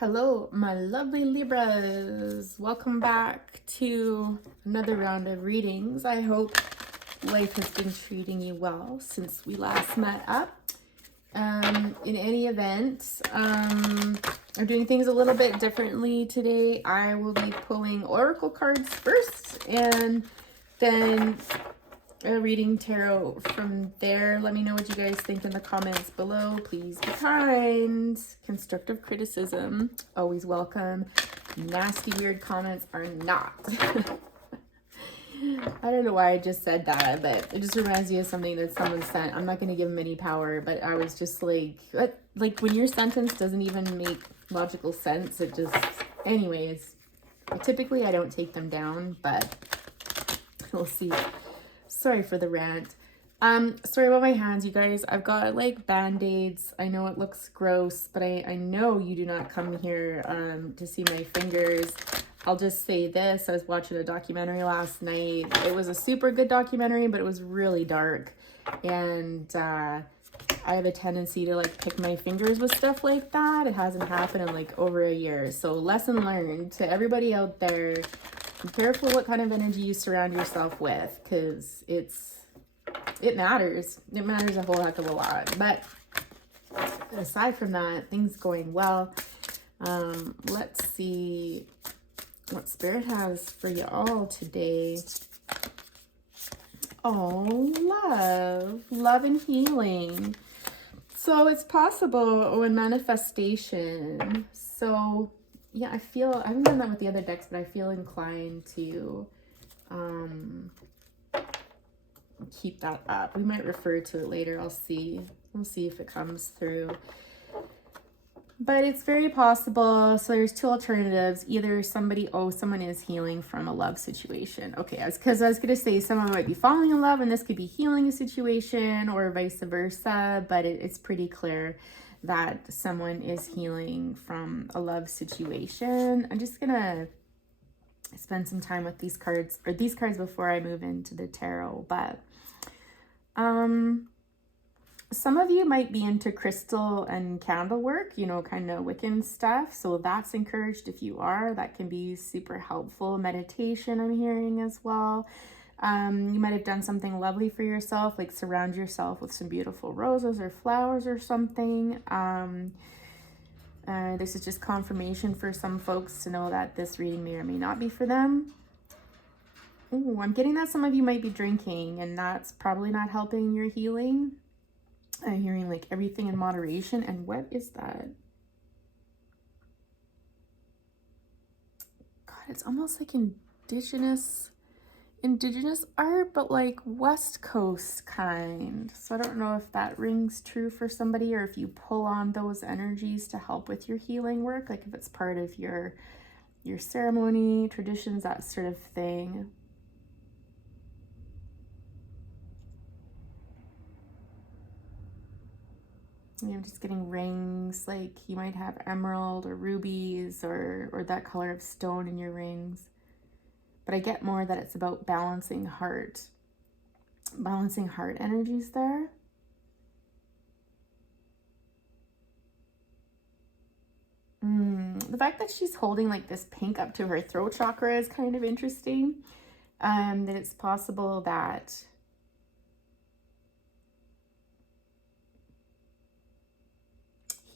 Hello, my lovely Libras. Welcome back to another round of readings. I hope life has been treating you well since we last met up. In any event, I'm doing things a little bit differently today. I will be pulling oracle cards first and then reading tarot from there. Let me know what you guys think in the comments below. Please be kind. Constructive criticism, always welcome. Nasty, weird comments are not. I don't know why I just said that, but it just reminds me of something that someone sent. I'm not going to give them any power, but I was just like when your sentence doesn't even make logical sense, it just, anyways, typically I don't take them down, but we'll see. Sorry for the rant. Sorry about my hands, you guys. I've got like band-aids. I know it looks gross, but I know you do not come here to see my fingers. I'll just say this. I was watching a documentary last night. It was a super good documentary, but it was really dark. And I have a tendency to like pick my fingers with stuff like that. It hasn't happened in like over a year. So lesson learned to everybody out there. Be careful what kind of energy you surround yourself with, because it matters. It matters a whole heck of a lot. But aside from that, things going well. Let's see what Spirit has for you all today. Oh, love and healing. So it's possible in manifestation. So yeah, I haven't done that with the other decks, but I feel inclined to keep that up. We might refer to it later. We'll see if it comes through. But it's very possible. So there's two alternatives. Either someone is healing from a love situation. Okay, because I was going to say someone might be falling in love and this could be healing a situation, or vice versa. But it's pretty clear that someone is healing from a love situation. I'm just gonna spend some time with these cards before I move into the tarot. But some of you might be into crystal and candle work, kind of Wiccan stuff. So that's encouraged if you are. That can be super helpful. Meditation, I'm hearing as well. You might have done something lovely for yourself, like surround yourself with some beautiful roses or flowers or something. This is just confirmation for some folks to know that this reading may or may not be for them. Ooh, I'm getting that some of you might be drinking, and that's probably not helping your healing. I'm hearing like everything in moderation. And what is that? God, it's almost like indigenous art, but like West Coast kind. So I don't know if that rings true for somebody, or if you pull on those energies to help with your healing work, like if it's part of your ceremony, traditions, that sort of thing. I'm just getting rings, like you might have emerald or rubies or that color of stone in your rings. But I get more that it's about balancing heart energies there. The fact that she's holding like this pink up to her throat chakra is kind of interesting. That it's possible that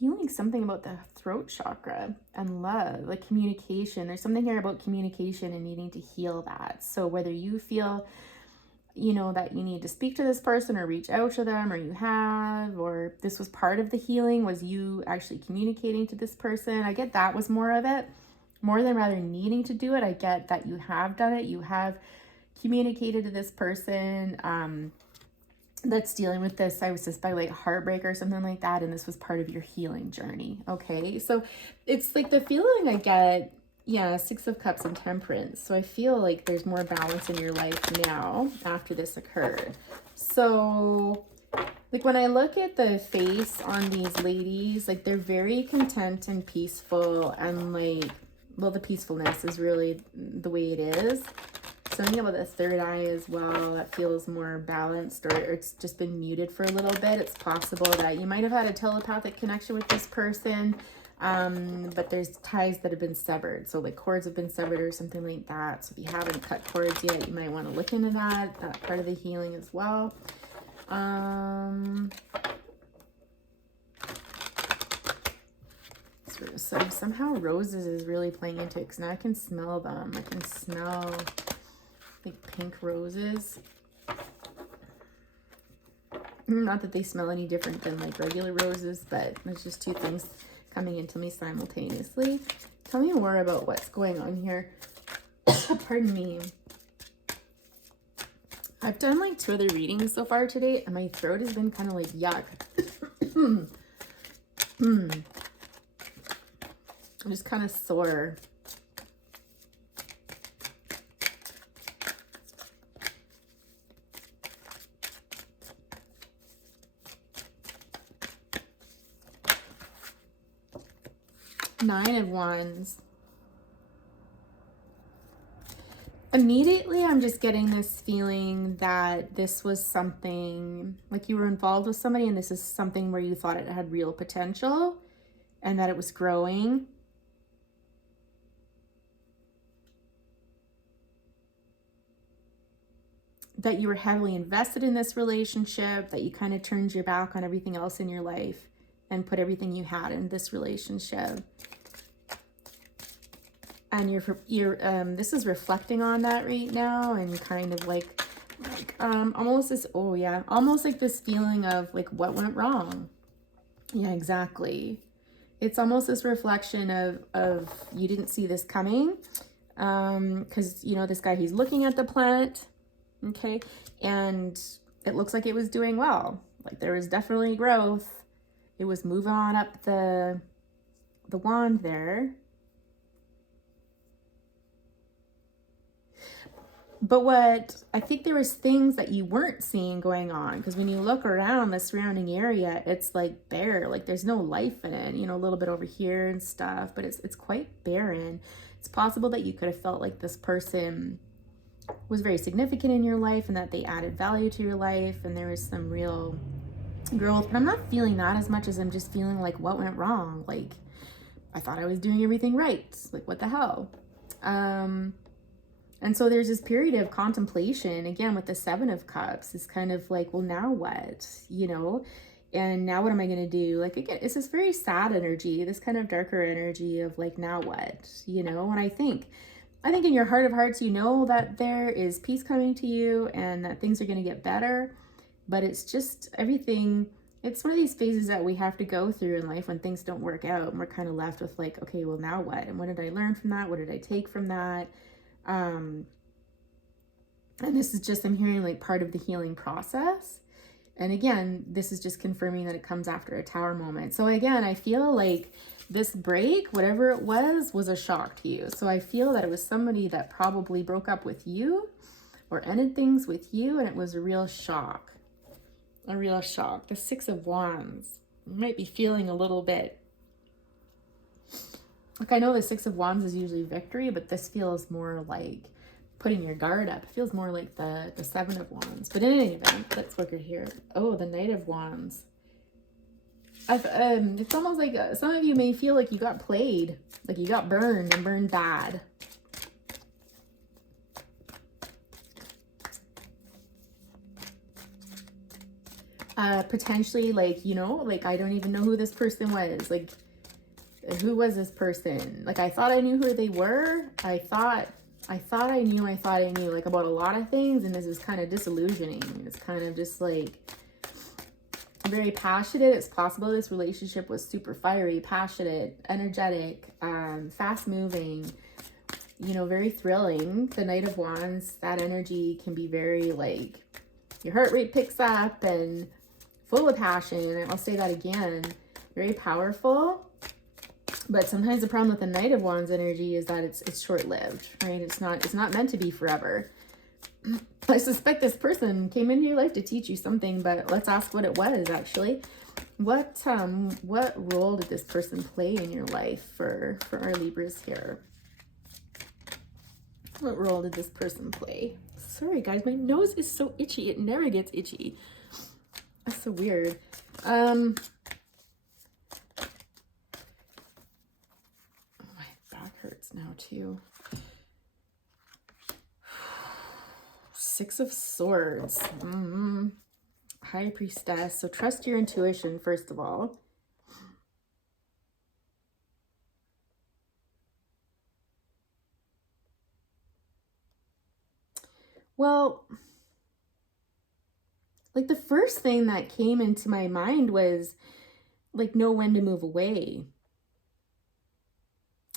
healing something about the throat chakra and love, like communication. There's something here about communication and needing to heal that. So whether you feel, that you need to speak to this person or reach out to them, or you have, or this was part of the healing, was you actually communicating to this person. I get that was more of it, more than rather needing to do it. I get that you have done it. You have communicated to this person that's dealing with this. I was just by like heartbreak or something like that, and this was part of your healing journey. Okay, so it's like the feeling I get, yeah, Six of Cups and Temperance. So I feel like there's more balance in your life now after this occurred. So like when I look at the face on these ladies, like they're very content and peaceful, and like, well, the peacefulness is really the way it is. Something about the third eye as well that feels more balanced, or it's just been muted for a little bit. It's possible that you might have had a telepathic connection with this person. But there's ties that have been severed. So like cords have been severed or something like that. So if you haven't cut cords yet, you might want to look into that part of the healing as well. So somehow roses is really playing into it, because now I can smell them. I can smell like pink roses. Not that they smell any different than like regular roses, but there's just two things coming into me simultaneously. Tell me more about what's going on here. Pardon me. I've done like 2 other readings so far today, and my throat has been kind of like yuck. I'm just kind of sore. Nine of Wands. Immediately, I'm just getting this feeling that this was something, like you were involved with somebody and this is something where you thought it had real potential and that it was growing. That you were heavily invested in this relationship, that you kind of turned your back on everything else in your life and put everything you had in this relationship. And you're this is reflecting on that right now, and kind of like almost this, oh yeah, almost like this feeling of like what went wrong. Yeah, exactly. It's almost this reflection of you didn't see this coming, because you know this guy, he's looking at the plant, okay, and it looks like it was doing well. Like there was definitely growth. It was moving on up the wand there. But what I think, there was things that you weren't seeing going on, because when you look around the surrounding area, it's like bare, like there's no life in it, you know, a little bit over here and stuff, but it's quite barren. It's possible that you could have felt like this person was very significant in your life and that they added value to your life and there was some real growth, but I'm not feeling that as much as I'm just feeling like what went wrong. Like I thought I was doing everything right. Like what the hell? And so there's this period of contemplation, again, with the 7 of Cups. It's kind of like, well, now what, you know? And now what am I going to do? Like, again, it's this very sad energy, this kind of darker energy of like, now what, you know? And I think in your heart of hearts, you know that there is peace coming to you and that things are going to get better. But it's just everything. It's one of these phases that we have to go through in life when things don't work out. And we're kind of left with like, okay, well, now what? And what did I learn from that? What did I take from that? And this is just, I'm hearing like part of the healing process. And again, this is just confirming that it comes after a Tower moment. So again, I feel like this break, whatever it was a shock to you. So I feel that it was somebody that probably broke up with you or ended things with you, and it was a real shock. A real shock. The 6 of Wands. You might be feeling a little bit like, I know the 6 of Wands is usually victory, but this feels more like putting your guard up. It feels more like the 7 of Wands. But in any event, let's look at here. Oh, the Knight of Wands. It's almost like some of you may feel like you got played, like you got burned and burned bad. Potentially, like, you know, like I don't even know who this person was. Like, who was this person? Like, I thought I knew who they were. I thought I knew like about a lot of things, and this is kind of disillusioning. It's kind of just like very passionate. It's possible this relationship was super fiery, passionate, energetic, fast moving, you know, very thrilling. The Knight of Wands, that energy can be very like, your heart rate picks up and full of passion. And I'll say that again, very powerful. But sometimes the problem with the Knight of Wands energy is that it's short-lived, right? It's not meant to be forever. I suspect this person came into your life to teach you something, but let's ask what it was actually. What role did this person play in your life for our Libras here? What role did this person play? Sorry guys, my nose is so itchy. It never gets itchy. That's so weird. hurts now too. Six of Swords. High Priestess. So trust your intuition, first of all. Well, like the first thing that came into my mind was like know when to move away.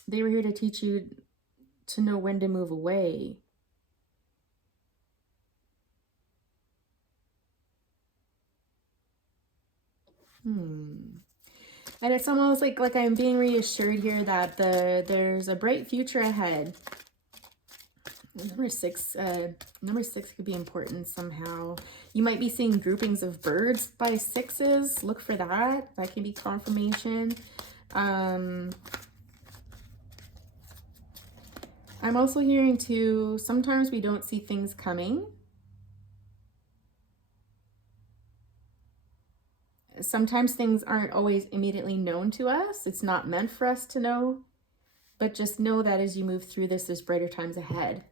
They were here to teach you to know when to move away. And it's almost like I'm being reassured here that there's a bright future ahead. Number six could be important somehow. You might be seeing groupings of birds by sixes. Look for that. That can be confirmation. I'm also hearing too, sometimes we don't see things coming. Sometimes things aren't always immediately known to us. It's not meant for us to know. But just know that as you move through this, there's brighter times ahead.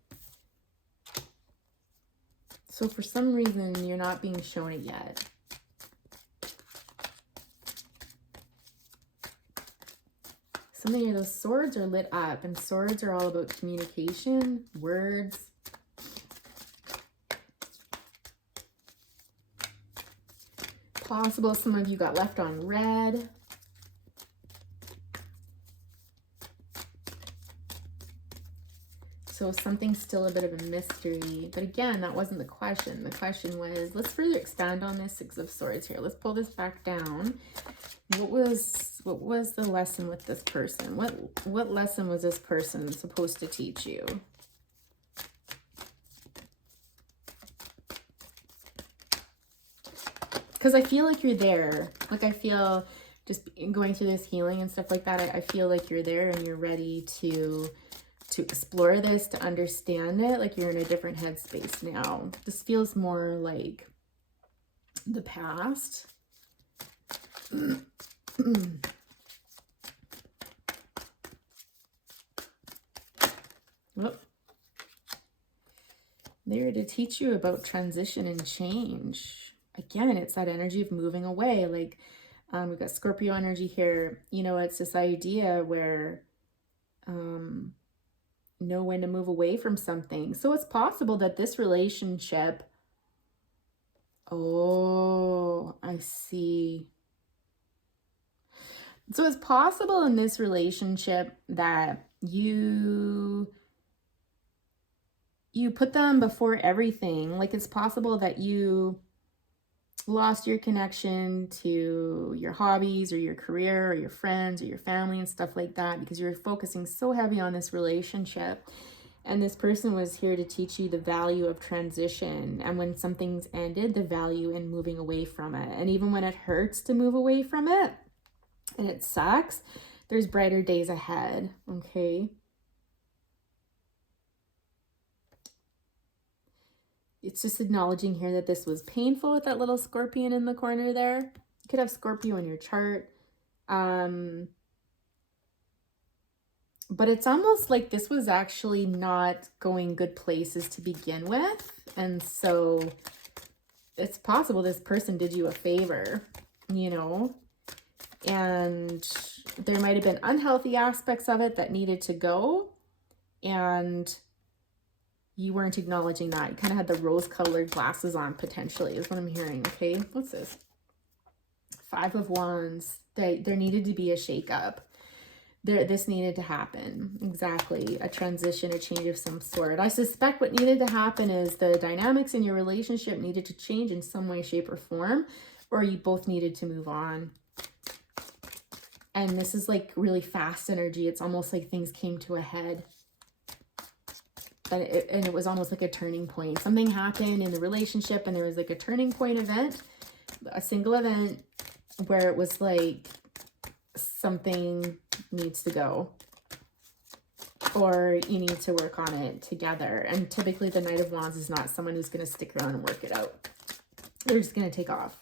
So for some reason, you're not being shown it yet. Something of those swords are lit up, and swords are all about communication, words. Possible some of you got left on red. So something's still a bit of a mystery. But again, that wasn't the question. The question was, let's further expand on this Six of Swords here. Let's pull this back down. What was the lesson with this person? What lesson was this person supposed to teach you? Because I feel like you're there. Like I feel just going through this healing and stuff like that, I feel like you're there and you're ready to explore this, to understand it. Like you're in a different headspace now. This feels more like the past. Whoop. They're to teach you about transition and change. Again, it's that energy of moving away. Like we've got Scorpio energy here. You know, it's this idea where know when to move away from something. So it's possible that this relationship, oh, I see. So it's possible in this relationship that you put them before everything. Like it's possible that you lost your connection to your hobbies or your career or your friends or your family and stuff like that because you're focusing so heavy on this relationship. And this person was here to teach you the value of transition. And when something's ended, the value in moving away from it. And even when it hurts to move away from it and it sucks, there's brighter days ahead. Okay. It's just acknowledging here that this was painful with that little scorpion in the corner there. You could have Scorpio in your chart. But it's almost like this was actually not going good places to begin with. And so it's possible this person did you a favor, you know, and there might have been unhealthy aspects of it that needed to go. And you weren't acknowledging that. You kind of had the rose-colored glasses on, potentially, is what I'm hearing, okay? What's this? Five of Wands. There needed to be a shakeup. This needed to happen. Exactly. A transition, a change of some sort. I suspect what needed to happen is the dynamics in your relationship needed to change in some way, shape, or form, or you both needed to move on. And this is like really fast energy. It's almost like things came to a head. And it was almost like a turning point. Something happened in the relationship and there was like a turning point event, a single event where it was like something needs to go or you need to work on it together. And typically the Knight of Wands is not someone who's going to stick around and work it out. They're just going to take off.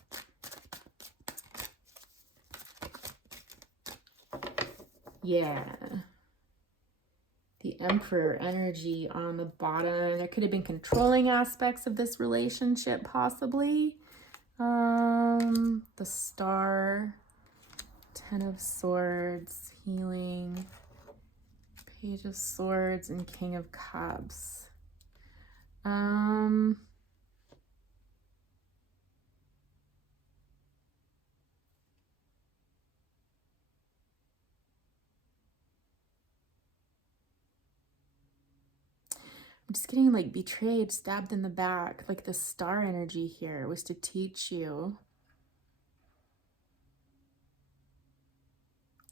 Yeah. The Emperor energy on the bottom. There could have been controlling aspects of this relationship, possibly. The Star, Ten of Swords, healing, Page of Swords, and King of Cups. I'm just getting like betrayed, stabbed in the back. Like the Star energy here was to teach you.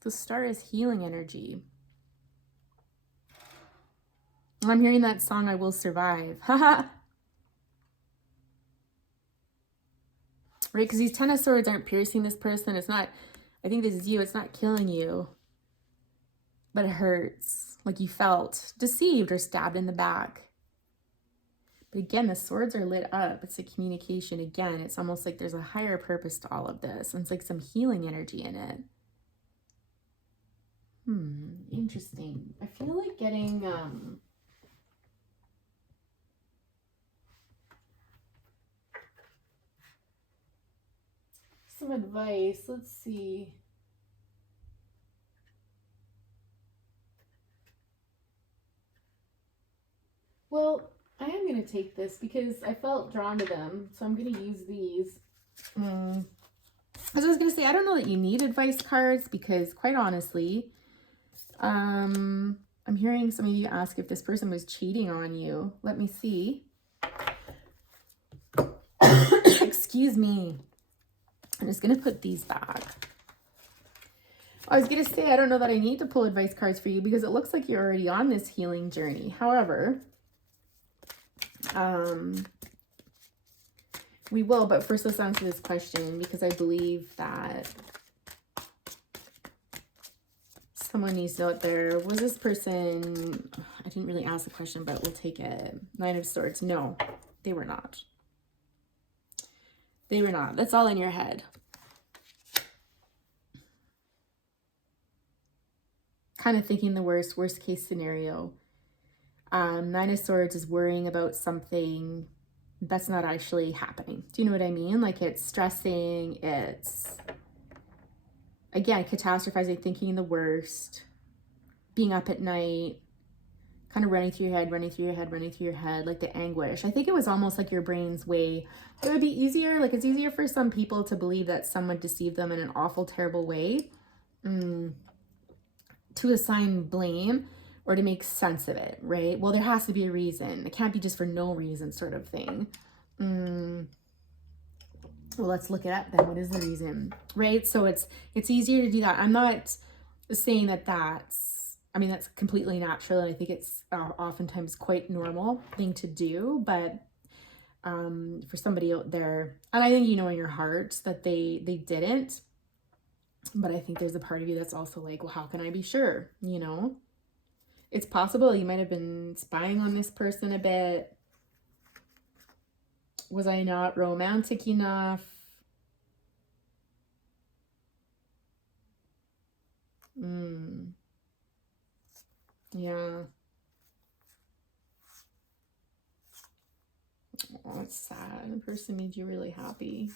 The Star is healing energy. I'm hearing that song, I Will Survive. Haha. Right? Because these Ten of Swords aren't piercing this person. It's not, I think this is you. It's not killing you. But it hurts. Like you felt deceived or stabbed in the back. But again, the swords are lit up. It's a communication. Again, it's almost like there's a higher purpose to all of this. And it's like some healing energy in it. Interesting. I feel like getting some advice. Let's see. Well, I am going to take this because I felt drawn to them. So I'm going to use these. As I was going to say, I don't know that you need advice cards because quite honestly, I'm hearing some of you ask if this person was cheating on you. Let me see. Excuse me. I'm just going to put these back. I was going to say, I don't know that I need to pull advice cards for you because it looks like you're already on this healing journey. However, we will, but first let's answer this question because I believe that someone needs to know out there. Was this person, I didn't really ask the question, but we'll take it. Nine of Swords. No, they were not. They were not. That's all in your head. Kind of thinking the worst case scenario. Nine of Swords is worrying about something that's not actually happening. Do you know what I mean? Like it's stressing, it's, again, catastrophizing, thinking the worst, being up at night, kind of running through your head, like the anguish. I think it was almost like your brain's way. It would be easier, like it's easier for some people to believe that someone deceived them in an awful, terrible way, to assign blame or to make sense of it, right? Well, there has to be a reason. It can't be just for no reason sort of thing. Well, let's look it up then. What is the reason, right? So it's easier to do that. I'm not saying that that's completely natural. And I think it's oftentimes quite normal thing to do, but for somebody out there, and I think you know in your heart that they didn't, but I think there's a part of you that's also like, well, how can I be sure? You know, it's possible you might have been spying on this person a bit. Was I not romantic enough? Yeah. Oh, it's sad. The person made you really happy.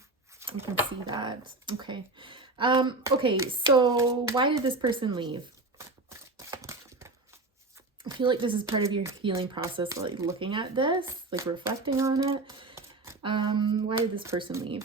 I can see that. Okay. Okay, so why did this person leave? I feel like this is part of your healing process, like looking at this, like reflecting on it. Why did this person leave?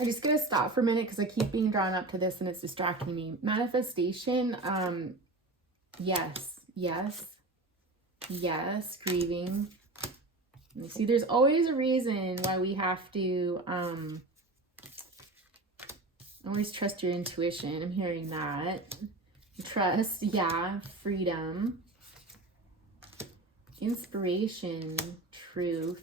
I'm just going to stop for a minute because I keep being drawn up to this and it's distracting me. Manifestation, yes, grieving. You see, there's always a reason why we have to always trust your intuition. I'm hearing that. Trust, yeah, freedom, inspiration, truth,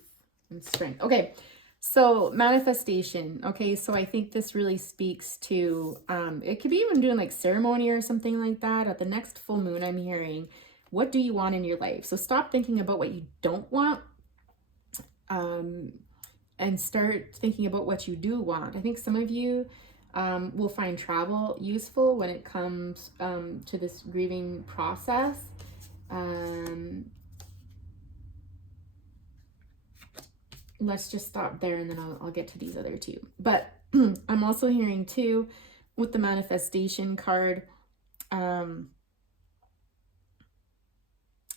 and strength. Okay. So manifestation. Okay. So I think this really speaks to, it could be even doing like ceremony or something like that. At the next full moon, I'm hearing What do you want in your life? So stop thinking about what you don't want, and start thinking about what you do want. I think some of you will find travel useful when it comes to this grieving process. Let's just stop there, and then I'll get to these other two. But I'm also hearing too, with the manifestation card,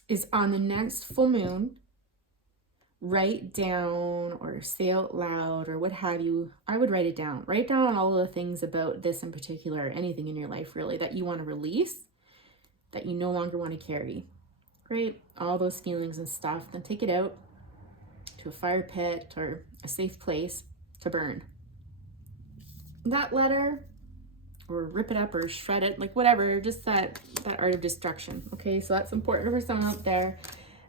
is on the next full moon, write down or say out loud or what have you. I would write it down. Write down all the things about this in particular, anything in your life really that you want to release, that you no longer want to carry, right? All those feelings and stuff. Then take it out to a fire pit or a safe place to burn. That letter, or rip it up or shred it, like whatever, just that art of destruction. Okay, so that's important for someone out there.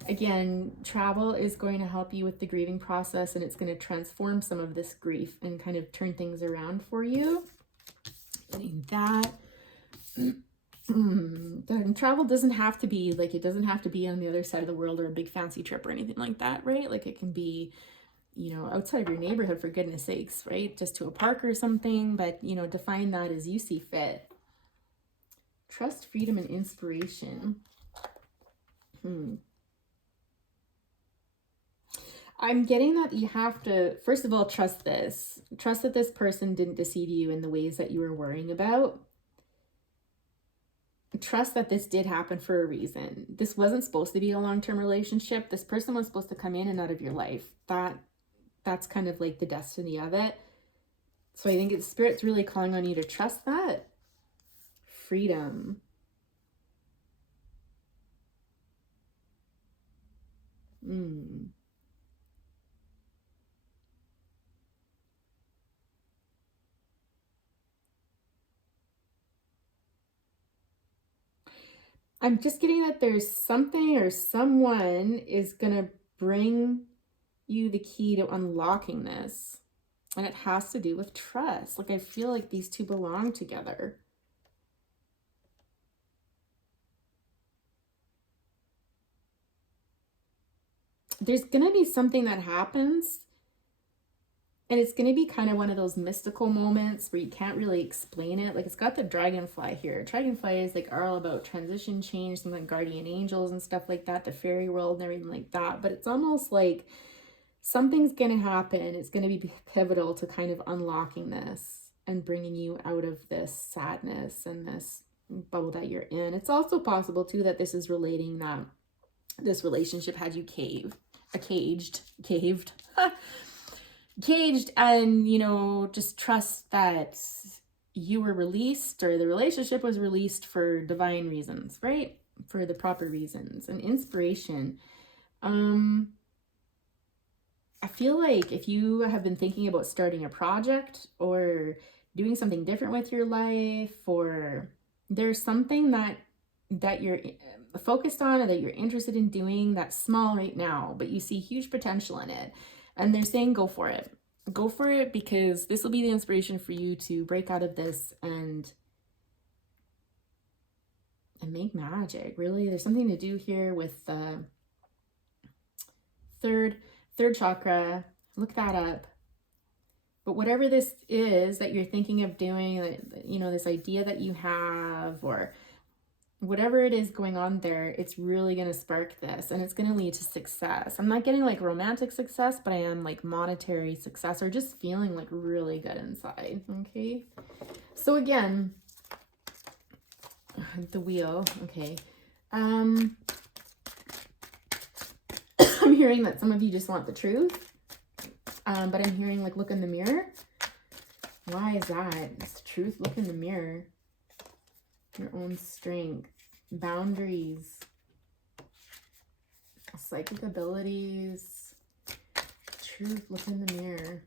Again, travel is going to help you with the grieving process, and it's going to transform some of this grief and kind of turn things around for you. Getting that. And travel doesn't have to be like, it doesn't have to be on the other side of the world or a big fancy trip or anything like that, right? Like it can be, you know, outside of your neighborhood, for goodness sakes, right? Just to a park or something, but, you know, define that as you see fit. Trust, freedom, and inspiration. I'm getting that you have to, first of all, trust this. Trust that this person didn't deceive you in the ways that you were worrying about. Trust that this did happen for a reason. This wasn't supposed to be a long-term relationship. This person was supposed to come in and out of your life. That's kind of like the destiny of it. So I think it's Spirit's really calling on you to trust that. Freedom. I'm just getting that there's something or someone is going to bring you the key to unlocking this. And it has to do with trust. Like I feel like these two belong together. There's going to be something that happens, and it's going to be kind of one of those mystical moments where you can't really explain it. Like it's got the dragonfly here. Dragonfly is like all about transition, change, some like guardian angels and stuff like that, the fairy world and everything like that. But it's almost like something's going to happen. It's going to be pivotal to kind of unlocking this and bringing you out of this sadness and this bubble that you're in. It's also possible too that this is relating that this relationship had you caved and, you know, just trust that you were released, or the relationship was released for divine reasons, right? For the proper reasons. And inspiration. I feel like if you have been thinking about starting a project or doing something different with your life, or there's something that you're focused on or that you're interested in doing that's small right now, but you see huge potential in it. And they're saying, go for it. Go for it, because this will be the inspiration for you to break out of this and make magic. Really, there's something to do here with the third chakra. Look that up. But whatever this is that you're thinking of doing, you know, this idea that you have, or whatever it is going on there, it's really going to spark this, and it's going to lead to success. I'm not getting like romantic success, but I am like monetary success, or just feeling like really good inside. Okay. So again, the wheel. Okay. I'm hearing that some of you just want the truth. But I'm hearing like, look in the mirror. Why is that? It's the truth. Look in the mirror. Your own strength, boundaries, psychic abilities, truth. Look in the mirror.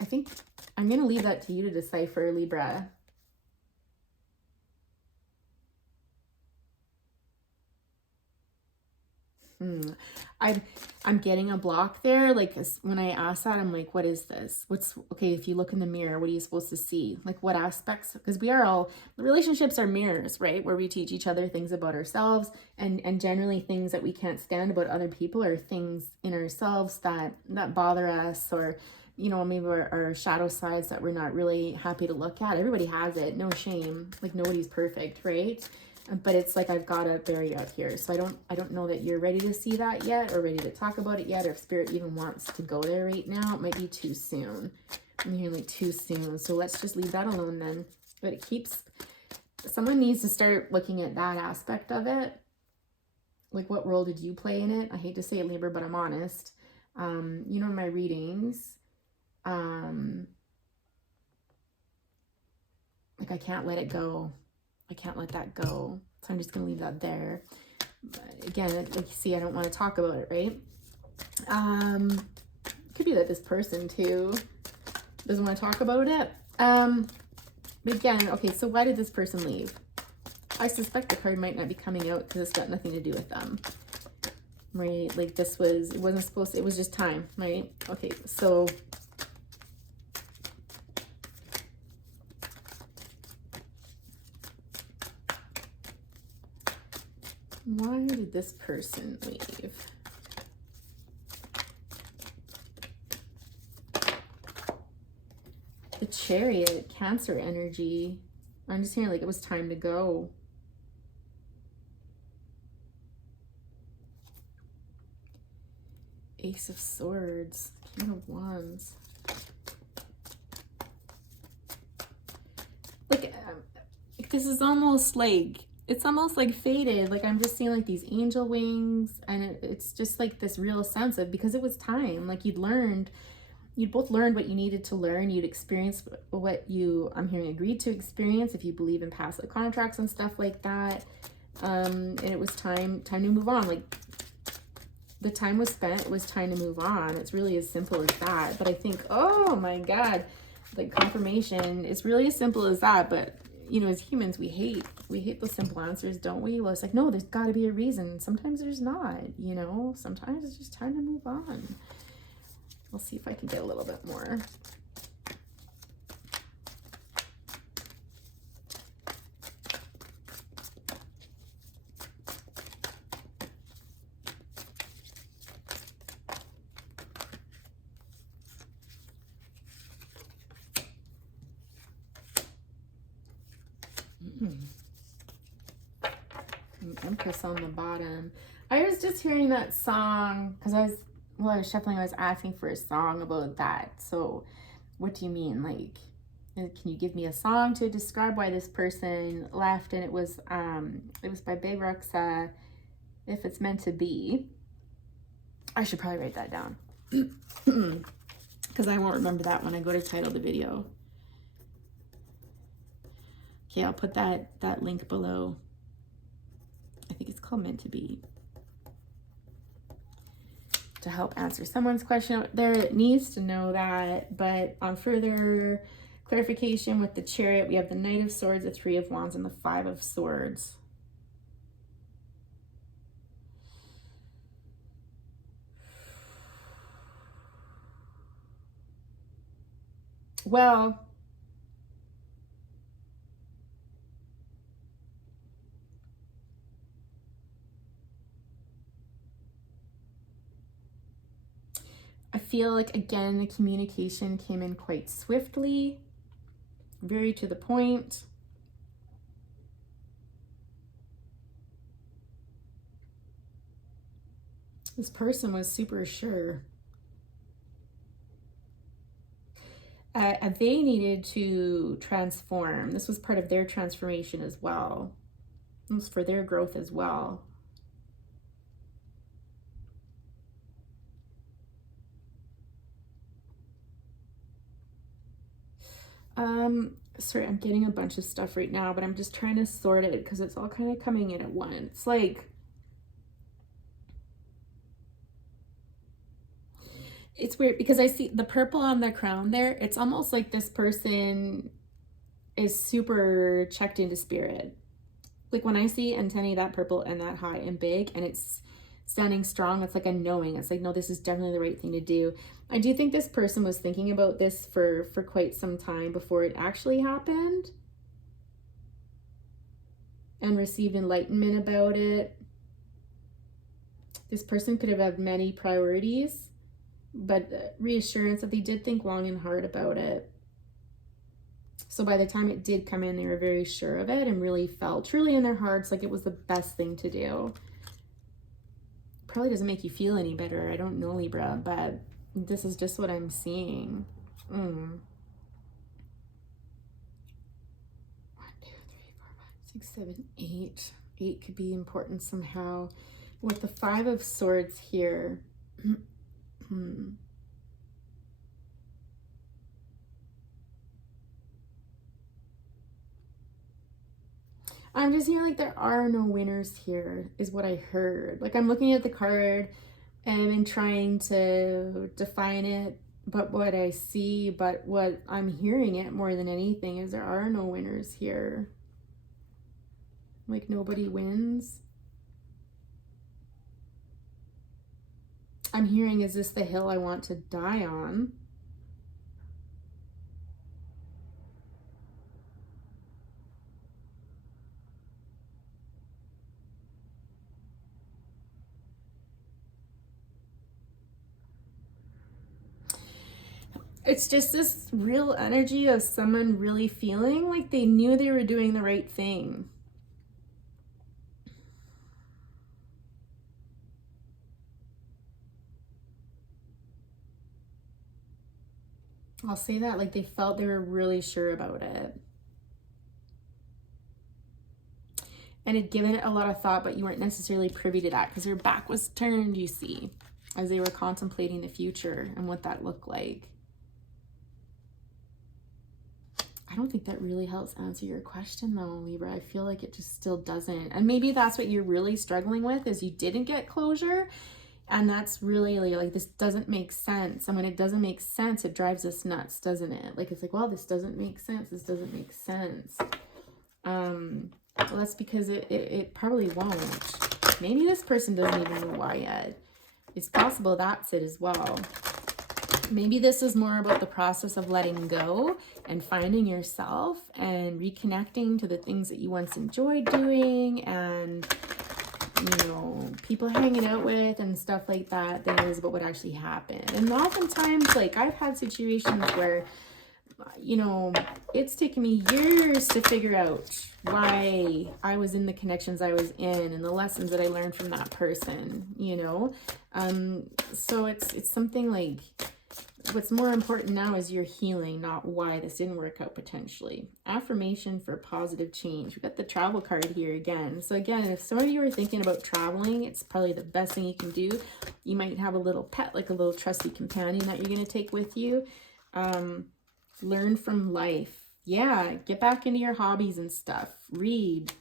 I think I'm going to leave that to you to decipher, Libra. I'm getting a block there. Like when I ask that, I'm like, what is this? Okay, if you look in the mirror, what are you supposed to see? Like what aspects? Because relationships are mirrors, right? Where we teach each other things about ourselves, and generally things that we can't stand about other people are things in ourselves that bother us, or maybe our shadow sides that we're not really happy to look at. Everybody has it, no shame. Like nobody's perfect, right? But it's like I've got to bury it out here. So I don't know that you're ready to see that yet, or ready to talk about it yet, or if spirit even wants to go there right now. It might be too soon. I'm hearing like too soon. So let's just leave that alone then. But someone needs to start looking at that aspect of it. Like, what role did you play in it? I hate to say it, Libra, but I'm honest. My readings, like I can't let it go. I can't let that go. So I'm just going to leave that there. But again, like you see, I don't want to talk about it, right? Could be that this person too doesn't want to talk about it. But again, okay, so why did this person leave? I suspect the card might not be coming out because it's got nothing to do with them. Right? Like it wasn't supposed to, it was just time, right? Okay, so why did this person leave? The Chariot, Cancer energy. I'm just hearing like it was time to go. Ace of Swords, King of Wands. Like this is almost like, it's almost like faded. Like I'm just seeing like these angel wings, and it's just like this real sense of, because it was time. Like you'd both learned what you needed to learn. You'd experienced what I'm hearing, agreed to experience, if you believe in past contracts and stuff like that. And it was time to move on. Like the time was spent, it was time to move on. It's really as simple as that. But I think, oh my God, like confirmation, it's really as simple as that. But as humans, we hate those simple answers, don't we? Well, it's like, no, there's got to be a reason. Sometimes there's not, sometimes it's just time to move on. I'll see if I can get a little bit more. Empress on the bottom. I was just hearing that song because I was shuffling, I was asking for a song about that. So what do you mean? Like, can you give me a song to describe why this person left? And it was by Big Rexa, If It's Meant to Be. I should probably write that down because I won't remember that when I go to title the video. Okay, I'll put that link below. I think it's called Meant to Be. To help answer someone's question out there that needs to know that. But on further clarification with the Chariot, we have the Knight of Swords, the Three of Wands, and the Five of Swords. Well, I feel like, again, the communication came in quite swiftly, very to the point. This person was super sure. They needed to transform. This was part of their transformation as well. It was for their growth as well. Sorry, I'm getting a bunch of stuff right now, but I'm just trying to sort it because it's all kind of coming in at once. Like, it's weird because I see the purple on the crown there. It's almost like this person is super checked into spirit. Like when I see antennae that purple and that high and big, and it's standing strong. It's like a knowing. It's like, no, this is definitely the right thing to do. I do think this person was thinking about this for quite some time before it actually happened, and received enlightenment about it. This person could have had many priorities, but reassurance that they did think long and hard about it. So by the time it did come in, they were very sure of it and really felt truly in their hearts like it was the best thing to do. Probably doesn't make you feel any better. I don't know, Libra, but this is just what I'm seeing. 1, 2, 3, 4, 5, 6, 7, 8. 8 could be important somehow. With the 5 of Swords here, I'm just hearing like there are no winners here, is what I heard. Like I'm looking at the card and I'm trying to define it, but what I see, but what I'm hearing it more than anything is there are no winners here. Like nobody wins. I'm hearing, is this the hill I want to die on? It's just this real energy of someone really feeling like they knew they were doing the right thing. I'll say that, like they felt they were really sure about it. And had given it a lot of thought, but you weren't necessarily privy to that because your back was turned, you see, as they were contemplating the future and what that looked like. I don't think that really helps answer your question though, Libra. I feel like it just still doesn't. And maybe that's what you're really struggling with, is you didn't get closure. And that's really like, this doesn't make sense. And when it doesn't make sense, it drives us nuts, doesn't it? Like, it's like, well, this doesn't make sense. This doesn't make sense. Well, that's because it probably won't. Maybe this person doesn't even know why yet. It's possible that's it as well. Maybe this is more about the process of letting go and finding yourself and reconnecting to the things that you once enjoyed doing, and you know, people hanging out with and stuff like that, than it is about what actually happened. And oftentimes, like, I've had situations where, you know, it's taken me years to figure out why I was in the connections I was in and the lessons that I learned from that person, you know. So it's something like, what's more important now is your healing, not why this didn't work out potentially. Affirmation for positive change. We've got the travel card here again. So again, if some of you are thinking about traveling, it's probably the best thing you can do. You might have a little pet, like a little trusty companion that you're going to take with you. Learn from life. Yeah, get back into your hobbies and stuff. Read,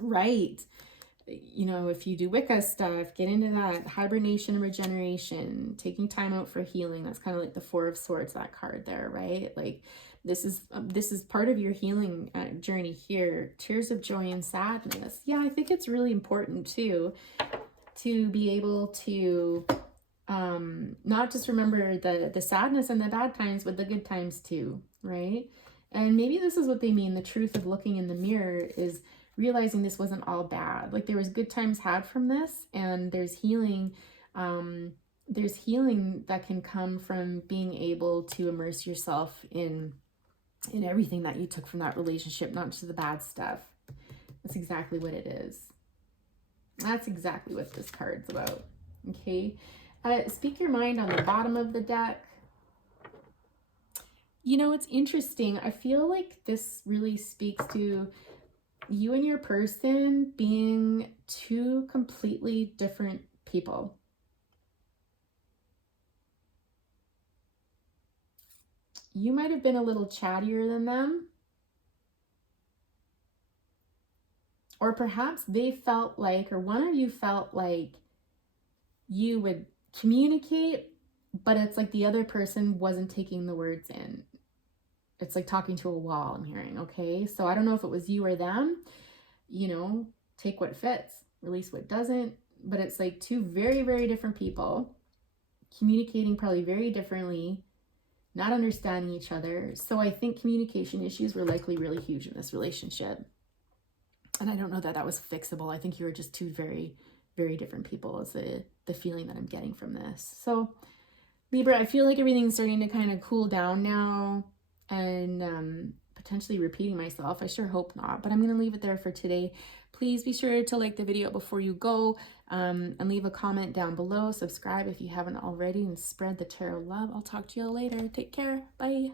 write. You know, if you do Wicca stuff, get into that. Hibernation and regeneration, taking time out for healing. That's kind of like the 4 of Swords, that card there, right? Like this is part of your healing journey here. Tears of joy and sadness. Yeah, I think it's really important too to be able to not just remember the sadness and the bad times, but the good times too, right? And maybe this is what they mean. The truth of looking in the mirror is realizing this wasn't all bad. Like there was good times had from this, and there's healing. There's healing that can come from being able to immerse yourself in everything that you took from that relationship, not just the bad stuff. That's exactly what it is. That's exactly what this card's about. Okay. Speak your mind on the bottom of the deck. You know, it's interesting. I feel like this really speaks to you and your person being two completely different people. You might have been a little chattier than them. Or perhaps they felt like, or one of you felt like you would communicate, but it's like the other person wasn't taking the words in. It's like talking to a wall, I'm hearing, okay? So I don't know if it was you or them. You know, take what fits, release what doesn't. but it's like two very, very different people communicating probably very differently, not understanding each other. So I think communication issues were likely really huge in this relationship. And I don't know that that was fixable. I think you were just two very, very different people is the feeling that I'm getting from this. So Libra, I feel like everything's starting to kind of cool down now, and potentially repeating myself. I sure hope not, but I'm going to leave it there for today. Please be sure to like the video before you go, and leave a comment down below. Subscribe if you haven't already, and spread the tarot love. I'll talk to you later. Take care. Bye.